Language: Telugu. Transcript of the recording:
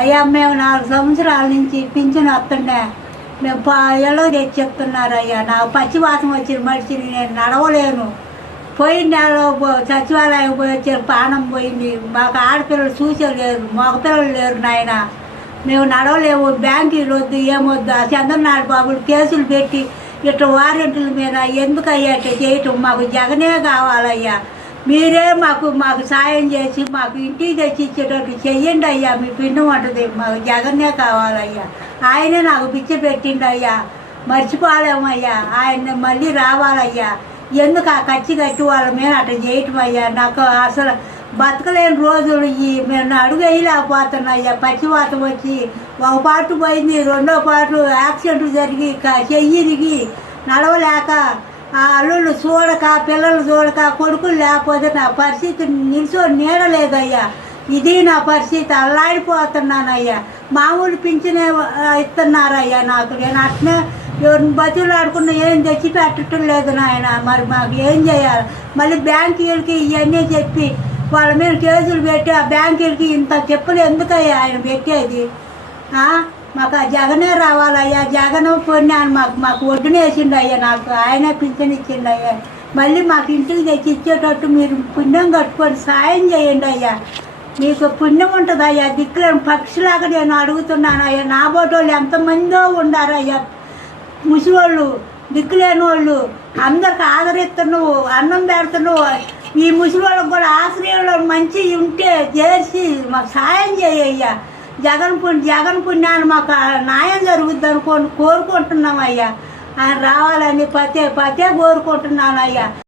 అయ్యా మేము నాలుగు సంవత్సరాల నుంచి పింఛన్ వస్తుండే మేము ఎలా తెచ్చి చెప్తున్నారు అయ్యా నాకు పచ్చివాసం వచ్చిన మనిషిని నేను నడవలేను పోయిన నెలలో సచివాలయం పోయి వచ్చారు పానం పోయింది మాకు ఆడపిల్లలు చూసే లేరు మగపిల్లలు లేరు నాయన మేము నడవలేము బ్యాంకులు వద్దు ఏమొద్దు ఆ చంద్రనాథ్ బాబులు కేసులు పెట్టి ఇట్లా వారెంట్ల మీద ఎందుకయ్యా ఇట్లా చేయటం మాకు జగనే కావాలయ్యా మీరే మాకు మాకు సాయం చేసి మాకు ఇంటికి తెచ్చి ఇచ్చేటట్టు చెయ్యండి అయ్యా మీ పిండి ఉంటుంది మాకు జగన్నే కావాలయ్యా ఆయనే నాకు పిచ్చి పెట్టిండు అయ్యా మర్చిపోలేమయ్యా ఆయన మళ్ళీ రావాలయ్యా ఎందుకు ఆ ఖర్చు కట్టి వాళ్ళ మీద అట్లా చేయటం అయ్యా నాకు అసలు బతకలేని రోజులు ఈ మేము అడుగు వేయలేకపోతున్నాయ్యా పచ్చివాతం వచ్చి ఒక పాటు పోయింది రెండో పాటు యాక్సిడెంట్ జరిగి చెయ్యిరిగి నడవలేక ఆ అల్లుళ్ళు చూడక పిల్లలు చూడక కొడుకులు లేకపోతే నా పరిస్థితి నిలిచో నీడలేదయ్యా ఇది నా పరిస్థితి అల్లాడిపోతున్నానయ్యా మామూలు పింఛనే ఇస్తున్నారయ్యా నాకు నేను అట్నే ఎవరిని బతులు ఆడుకున్న ఏం తెచ్చి పెట్టడం లేదు నాయన మరి మాకు ఏం చేయాలి మళ్ళీ బ్యాంకీలకి ఇవన్నీ చెప్పి వాళ్ళ మీద కేసులు పెట్టి ఆ బ్యాంకీలకి ఇంత చెప్పులు ఎందుకయ్యా ఆయన పెట్టేది మాకు ఆ జగనే రావాలయ్యా జగన్ పొన్నే మాకు మాకు ఒడ్డున వేసిండు అయ్యా నాకు ఆయనే పింఛన్ ఇచ్చిండు అయ్యా మళ్ళీ మాకు ఇంటికి తెచ్చి ఇచ్చేటట్టు మీరు పుణ్యం కట్టుకొని సాయం చేయండి అయ్యా మీకు పుణ్యం ఉంటుంది అయ్యా దిక్కులను పక్షిలాగా నేను అడుగుతున్నాను అయ్యా నా బోటోళ్ళు ఎంతమందో ఉండారయ్యా ముసిలోళ్ళు దిక్కులేని వాళ్ళు అందరికి ఆదరిస్తున్నావు అన్నం పెడుతున్నావు ఈ వాళ్ళకి కూడా ఆశ్రయంలో మంచి ఉంటే చేసి మాకు సాయం చేయ్యా జగన్ పుణ్య జగన్ పుణ్యాన్ని మాకు న్యాయం జరుగుద్ది అనుకోని కోరుకుంటున్నామయ్యా ఆయన రావాలని పదే పదే కోరుకుంటున్నానయ్యా